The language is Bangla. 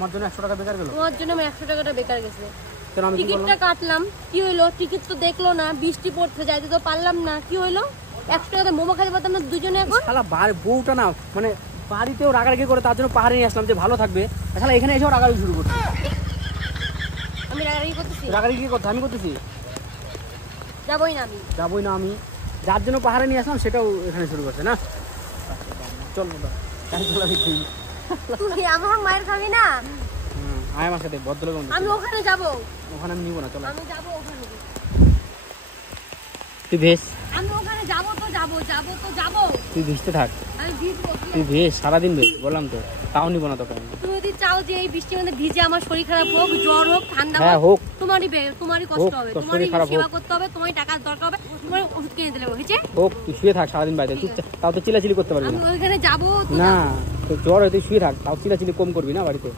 আমার জন্য 100 টাকা বেকার গেল? তোমার জন্য 100 টাকাটা বেকার গেছে। টিকিটটা কাটলাম, কি হইলো? টিকিট তো দেখলো না, বৃষ্টি পড়তে যাইতে তো পারলাম না, কি হইলো? 100 টাকাতে মোমো খেতে পারতাম না দুজনে। এখন শালা বউটা না মানে বাড়িতেও রাগারাগি করে, তার জন্য পাহাড়ে নিয়ে আসলাম যে ভালো থাকবে, শালা এখানে এসেও রাগারাগি শুরু করছে। আমি রাগারাগি করতেছি? রাগারাগি কি করতে আমি করতেছি? যাবই না আমি। যার জন্য পাহাড়ে নিয়ে আসলাম সেটাও এখানে শুরু করছে না। চল তুই আমার মায়ের খাবি না? আয় আমার সাথে, ভদ্রলোক। আমি ওখানে যাব। ওখানে আমি নিব না, চল। আমি যাব ওখানে। তুই ভেস। আমি ওখানে যাব তো যাব। তুই ভিজতে থাক। আমি ভিজবো। তুই ভেস, সারাদিন ভেস, বললাম তো। তাও নিব না তোকে। তুমি যদি চাও যে এই বৃষ্টির মধ্যে ভিজে আমার শরীর খারাপ হোক, জ্বর হোক, ঠান্ডা হোক, তোমারই কষ্ট হবে, তোমারই সেবা করতে হবে, তোমারই টাকার দরকার হবে, তোমার ওষুধ কিনে দিলে হয়েছে। হোক, তুই শুয়ে থাক সারাদিন বাইরে, তুই তাও তো চিলাচিলি করতে পারবি না। আমি ওইখানে যাবো। না, তোর জ্বর হয়, তুই শুয়ে থাক, তাও চিলাচিলি কম করবি না বাড়িতে।